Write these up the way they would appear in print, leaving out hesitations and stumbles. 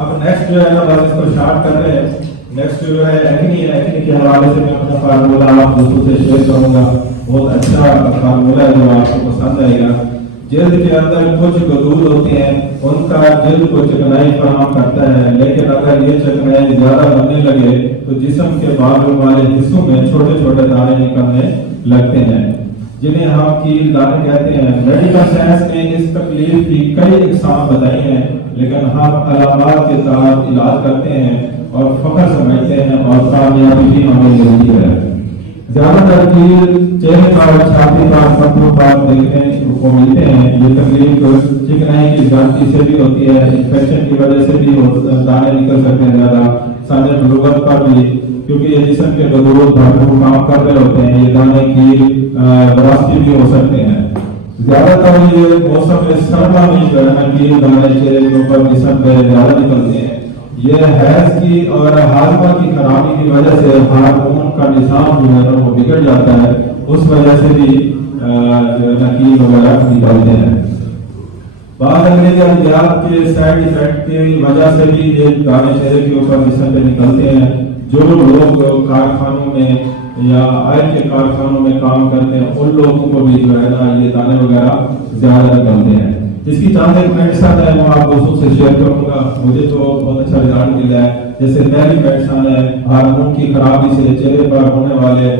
اب نیکسٹ جو ہے نا بس اس کو اسٹارٹ کر رہے ہیں. نیکسٹ جو ہے ایکنی کے حوالے سے میں اپنا فارمولہ آپ دوستوں سے شیئر کروں گا. بہت اچھا فارمولہ ہے جو آپ کو پسند آئے گا. جلد کے اندر کچھ غدود ہوتے ہیں, ان کا جلد کو چکنائی فراہم کرتا ہے, لیکن اگر یہ چکنائی زیادہ بننے لگے تو جسم کے باہر والے حصوں میں چھوٹے چھوٹے دانے نکلنے لگتے ہیں, جنہیں ہم کیل دانے کہتے ہیں. میڈیکل سائنس نے اس تکلیف کی کئی اقسام بتائی ہیں, لیکن ہم علامات کے ساتھ علاج کرتے ہیں اور فخر سمجھتے ہیں اور کامیابی بھی ہمیں ملتی ہے. زیادہ تر کیل چہرے پر, چھاتی پر, پٹھوں پر دیکھنے کو ملتے ہیں. یہ تکلیف چکنائی کی زیادتی سے بھی ہوتی ہے, انفیکشن کی وجہ سے بھی دانے نکل سکتے ہیں زیادہ, سانے بلوغت پر بھی, کیونکہ یہ جسم کے غدود بھرپور کام کر رہے ہوتے ہیں. یہ دانے کی وراثتی بھی ہو سکتے ہیں. زیادہ تر یہ موسم سرما میں جو ہے نا کیل دانے چہرے کے اوپر جسم پہ زیادہ نکلتے ہیں. یہ حیض کی اور ہاضمہ کی خرابی کی وجہ سے ہارمون کا نظام جو ہے وہ بگڑ جاتا ہے, اس وجہ سے بھی کیل وغیرہ نکلتے ہیں. بعض انگریزی ادویات کے سائیڈ ایفیکٹ کی وجہ سے بھی یہ دانے چہرے کے اوپر جسم پہ نکلتے ہیں. جو لوگ کارخانوں میں یا آئل کے کارخانوں میں کام کرتے ہیں ان لوگوں کو بھی جو ہے نا یہ دانے وغیرہ زیادہ نکلتے ہیں. اس کی چند ایک میڈیسن ہے وہ آپ دوستوں سے شیئر کروں گا. مجھے تو بہت اچھا رزلٹ ملا ہے. جیسے پہلی میڈیسن ہے ہارمون کی خرابی سے چہرے پر ہونے والے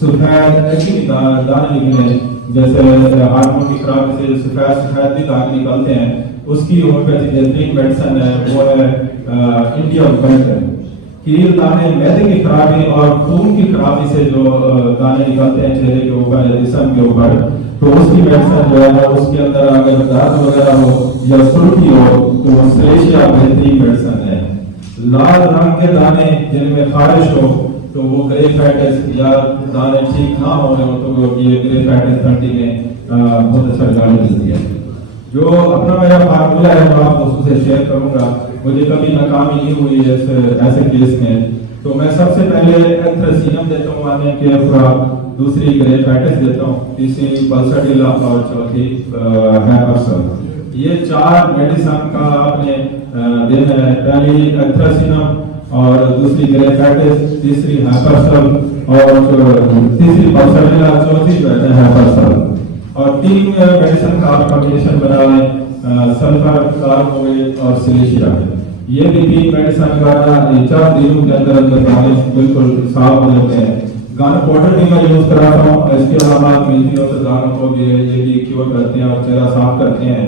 سفید دانے نکلے, جیسے ہارمون کی خرابی سے سفید بھی دانے نکلتے ہیں. اس کی ہومیوپیتھی میڈیسن ہے وہ ہے انڈیا ویٹ. کیل دانے معدے کی خرابی اور خون کی خرابی سے جو دانے نکلتے ہیں چہرے کے اوپر یا جسم کے اوپر, تو اس کی میڈیسن جو ہے اس کے اندر اگر درد وغیرہ ہو یا سرخی ہو تو سلیشیا بہترین میڈیسن ہے. لال رنگ کے دانے جن میں خارش ہو تو وہ گریفائٹس یا دانے ٹھیک نہ ہو رہے ہو تو یہ گریفائٹس 30 میں بہت اچھا رزلٹ ملتی ہے. جو اپنا میرا فارمولہ ہے وہ آپ دوستوں سے شیئر کروں گا. مجھے کبھی ناکامی نہیں ہوئی ایسے کیس میں. تو میں سب سے پہلے ایتھرسینم دیتا ہوں آنے کے خوراک, دوسری گریفائٹس دیتا ہوں, تیسری پلساڈیلا اور چوتھی ہیپرسل. یہ 4 میڈیسن کا آپ نے دینا ہے. پہلی ایتھرسینم اور دوسری گریفائٹس, تیسری ہیپرسل اور تیسری پلساڈیلا, چوتھی جو ہے ہیپرسل. اور 3 میڈیسن کا آپ کمبینیشن بنا لیں, سلفر, کاربویٹ اور سلیشیا. یہ بھی 3 میڈیسن کا 4 دنوں کے اندر دانے بالکل صاف ہو جاتے ہیں. گانا پاؤڈر بھی میں یوز کراتا ہوں, اس کے علامات ملتی ہو تو دانوں کو بھی یہ بھی کیور کرتے ہیں اور چہرہ صاف کرتے ہیں.